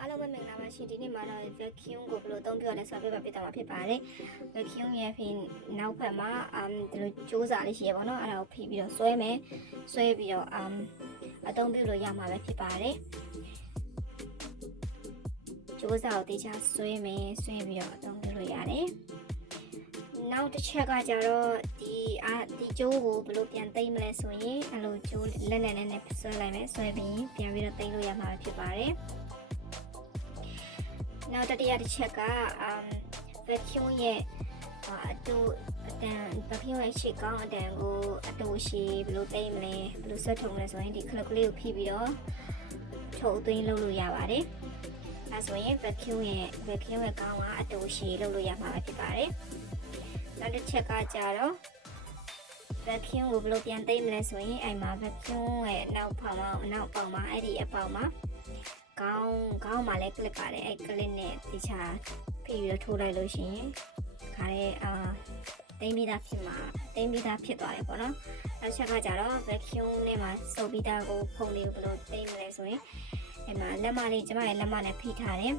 အားလုံးပဲမင်္ဂလာပါရှင်ဒီနေ့မှာတော့ vacuum ကိုဘယ်လိုအသုံးပြုရလဲဆိုတာပြပြပေးသွားမှာဖြစ်ပါတယ် vacuum ရဲ့ဖိနောက်ဘက်မှာဒီလိုကြိုးစားလေးရှိရပါတော့အဲ့ဒါကိုဖိပြီးတော့ဆွဲမယ်ဆွဲပြီးတော့အသုံးပြုလို့ရမှာပဲဖြစ်ပါတယ်ကြိုးစားကိုတေချာဆွဲမယ်ဆွဲပြီးတော့အသုံးပြုလို့ရတယ်နောက်တစ်ချက်ကကြတော့ဒီကြိုးကိုဘယ်လိုပြန်သိမ်းမလဲဆိုရင်အဲ့လိုကြိုးလက်နဲ့ဆွဲလိုက်မယ်ဆွဲပြီးပြန်ပြီးတော့သိမ်းလို့ရမှာဖြစ်ပါတယ်နောက်တတိယတစ်ချက်က vacuum ရဲ့အတူအတန် vacuum ရဲ့ရှေ့ကောင်းအတန်ကိုအတူရှည်ဘယ်လိုသိမ်းမလဲဘယ်လိုဆွဲထုတ်မလဲဆိုရင်ဒီခလုတ်ကလေးကိုဖိပြီးတော့ထုတ်သွင်းလုပ်လို့ရပါတယ်အဲဆိုရင် vacuum ရဲ့ကောင်းကအတူရှည်လုပ်လို့ရမှာဖြစ်ပါတယ်နောက်တစ်ချက်ကကြတော့ vacuum ကိုဘယ်လိုပြန်သိမ်းမလဲဆိုရင်အဲ့မှာ vacuum ရဲ့နောက်ပေါက်မှာအဲ့ဒီအပေါက်မှာခေါင်းမှာလည်းကလစ်ပါတယ်အဲ့ကလစ်နဲ့တခြားဖိပြီးတော့ထိုးလိုက်လို့ရှိရင်ခါရဲသိမ်းပြီးသားဖြစ်သွားတယ်ပေါ့နော်နောက်ချက်ကကြတော့ vacuum နဲ့မှာစုပ်ပြီးသားကိုဖုံလေးကိုဘယ်လိုသိမ်းမလဲဆိုရင်အဲ့မှာလက်မလေးကျမရဲ့လက်မနဲ့ဖိထားတယ်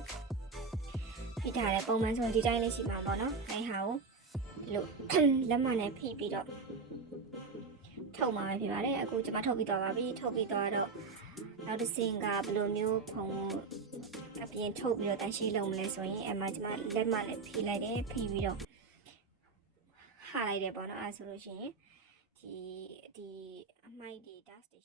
ပုံမှန်ဆိုဒီတိုင်းလေးရှိမှာပေါ့နော်အဲ့ဟာကိုလို့လက်မနဲ့ဖိပြီးတော့ထုတ်မှာပဲဖြစ်ပါတယ်အခုကျမထုတ်ပြီးသွားပါပြီထုတ်ပြီးသွားတော့နောက်တစ်စင်ကဘယ်လိုမျိုးဖုံအပြင်ထုတ်ပြီးတော့တန်းရှင်းလုပ်မလဲဆိုရင်အမှကျမလက်မနဲ့ဖိလိုက်တယ်ဖိပြီးတော့ဟာလိုက်တယ်ပေါ့နော်အဲဆိုလို့ရှိရင်ဒီအမိုက်ဒီ dust တွေ